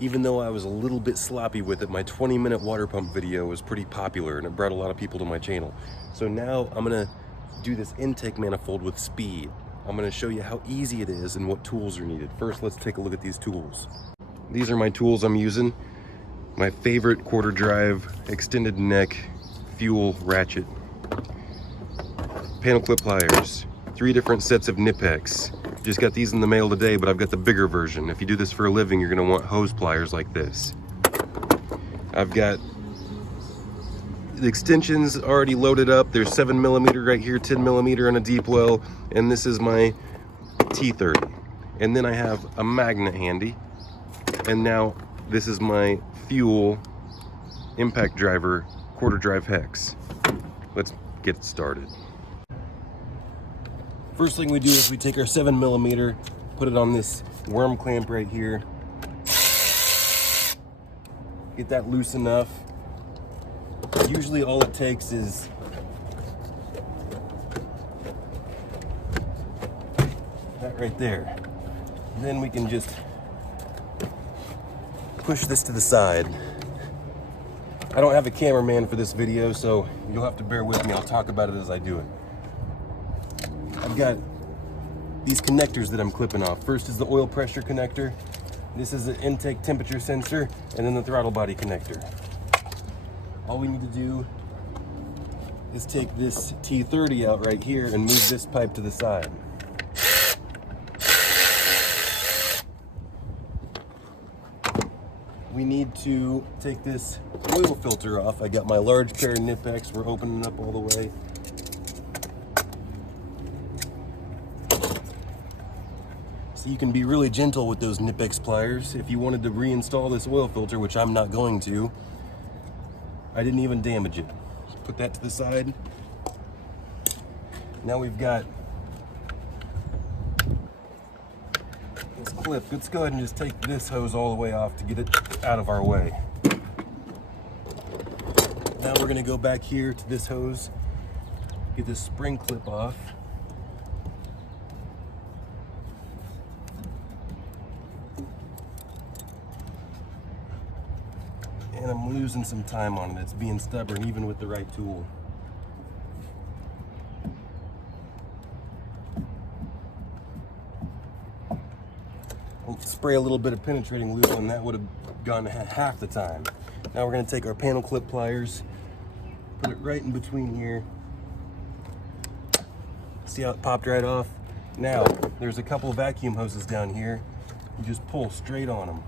Even though I was a little bit sloppy with it, my 20-minute water pump video was pretty popular and it brought a lot of people to my channel. So now I'm gonna do this intake manifold with speed. I'm gonna show you how easy it is and what tools are needed. First, let's take a look at these tools. These are my tools I'm using. My favorite quarter drive extended neck fuel ratchet. Panel clip pliers. 3 different sets of Nipex. Just got these in the mail today, but I've got the bigger version. If you do this for a living, you're gonna want hose pliers like this. I've got the extensions already loaded up. There's 7mm right here, 10mm on a deep well, and this is my T30. And then I have a magnet handy. And now this is my fuel impact driver quarter drive hex. Let's get started. First thing we do is we take our 7mm, put it on this worm clamp right here. Get that loose enough. Usually all it takes is that right there. And then we can just push this to the side. I don't have a cameraman for this video, so you'll have to bear with me. I'll talk about it as I do it. I've got these connectors that I'm clipping off. First is the oil pressure connector. This is the intake temperature sensor, and then the throttle body connector. All we need to do is take this T30 out right here and move this pipe to the side. We need to take this oil filter off. I got my large pair of Nipex. We're opening up all the way. So you can be really gentle with those Nipex pliers. If you wanted to reinstall this oil filter, which I'm not going to, I didn't even damage it. Just put that to the side. Now we've got this clip. Let's go ahead and just take this hose all the way off to get it out of our way. Now we're gonna go back here to this hose, get this spring clip off. And I'm losing some time on it. It's being stubborn even with the right tool. I'll spray a little bit of penetrating lube and that would have gone half the time. Now we're going to take our panel clip pliers, put it right in between here. See how it popped right off? Now, there's a couple of vacuum hoses down here. You just pull straight on them.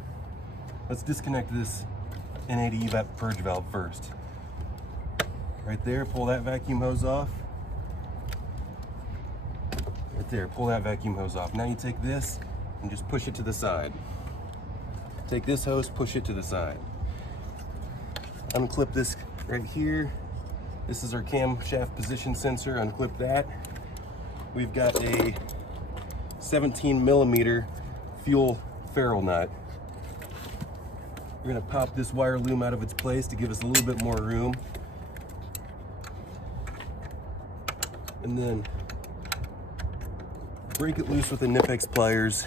Let's disconnect this N80 evap purge valve first. Right there, pull that vacuum hose off. Right there, pull that vacuum hose off. Now you take this and just push it to the side. Take this hose, push it to the side. Unclip this right here. This is our camshaft position sensor. Unclip that. We've got a 17mm fuel ferrule nut. We're gonna pop this wire loom out of its place to give us a little bit more room. And then break it loose with the Nipex pliers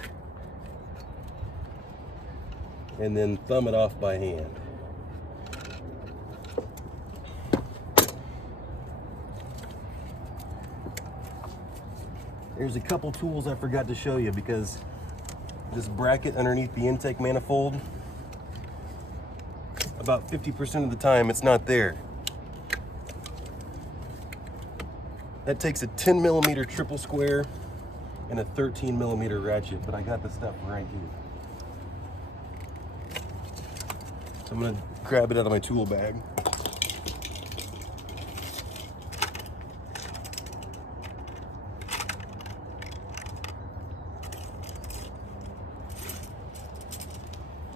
and then thumb it off by hand. There's a couple tools I forgot to show you because this bracket underneath the intake manifold, about 50% of the time it's not there. That takes a 10mm triple square and a 13mm ratchet, but I got the stuff right here. So I'm gonna grab it out of my tool bag.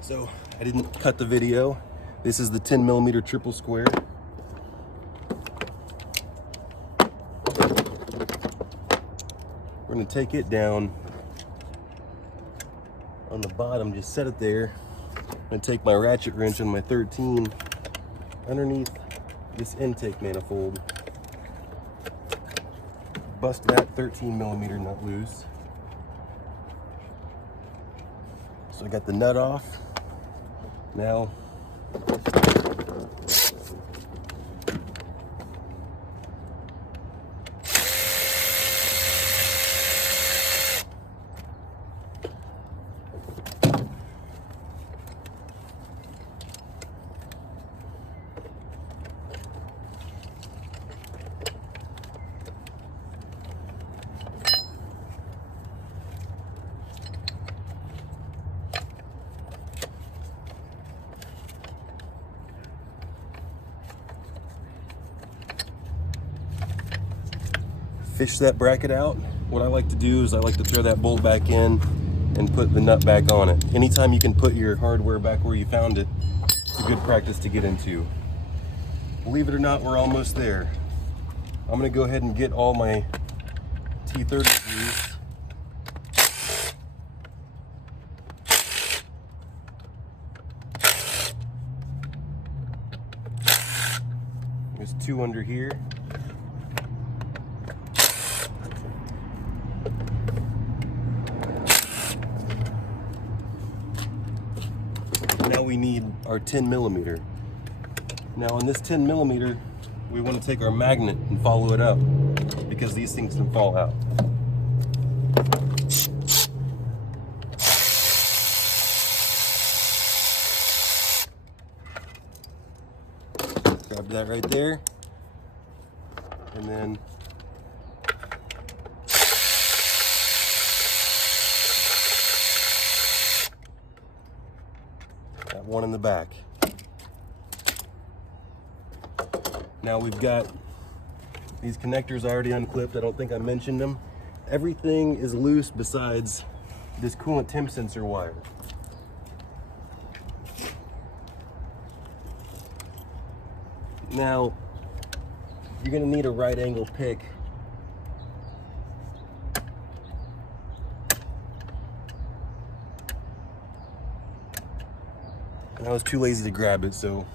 So I didn't cut the video. This is the 10mm triple square. We're gonna take it down on the bottom, just set it there. I'm gonna take my ratchet wrench on my 13 underneath this intake manifold, bust that 13mm nut loose. So I got the nut off. Now, fish that bracket out. What I like to do is I like to throw that bolt back in and put the nut back on it. Anytime you can put your hardware back where you found it, it's a good practice to get into. Believe it or not, we're almost there. I'm gonna go ahead and get all my T30s loose. There's 2 under here. Now we need our 10mm. Now on this 10mm, we want to take our magnet and follow it up because these things can fall out. Grab that right there, and then got one in the back. Now we've got these connectors already unclipped. I don't think I mentioned them. Everything is loose besides this coolant temp sensor wire. Now, you're gonna need a right angle pick. And I was too lazy to grab it, so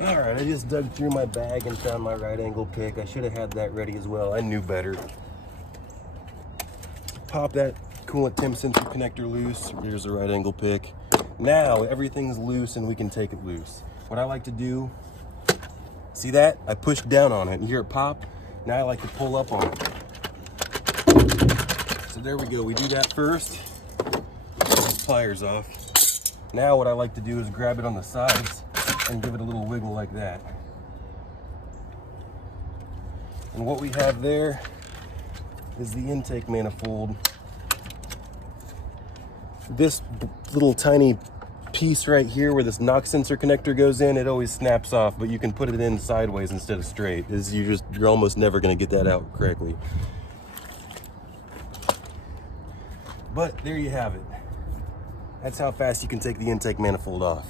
all right, I just dug through my bag and found my right angle pick. I should have had that ready as well. I knew better. Pop that coolant temp sensor connector loose. There's the right angle pick. Now everything's loose and we can take it loose. What I like to do, see that? I pushed down on it. You hear it pop? Now I like to pull up on it. So there we go. We do that first. Get these pliers off. Now what I like to do is grab it on the sides and give it a little wiggle like that. And what we have there is the intake manifold. This little tiny piece right here where this knock sensor connector goes in, it always snaps off, but you can put it in sideways instead of straight. You're almost never gonna get that out correctly. But there you have it. That's how fast you can take the intake manifold off.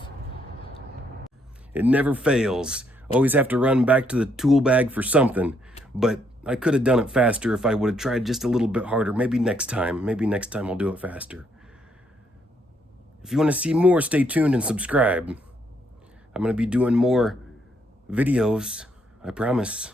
It never fails. Always have to run back to the tool bag for something, but I could have done it faster if I would have tried just a little bit harder. Maybe next time I'll do it faster. If you want to see more, stay tuned and subscribe. I'm going to be doing more videos, I promise.